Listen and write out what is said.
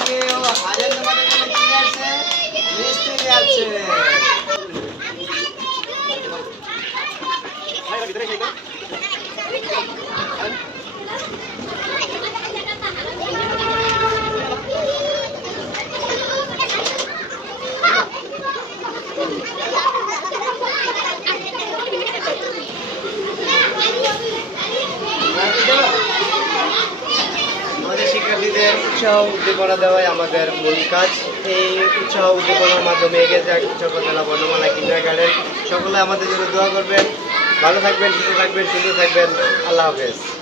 Thank you Aryan তোমাদের জন্য কি আছে মিষ্টি আছে আমাদের শিক্ষার্থীদের উৎসাহ উদ্দীপনা দেওয়াই আমাদের মূল কাজ। এই উৎসাহ উদ্দীপনার মাধ্যমে এগিয়ে যায় চকতলা বর্ণমালা কিনা গার্ডেন সকলে আমাদের জন্য দোয়া করবেন। ভালো থাকবেন, সুস্থ থাকবেন সুস্থ থাকবেন। আল্লাহ হাফেজ।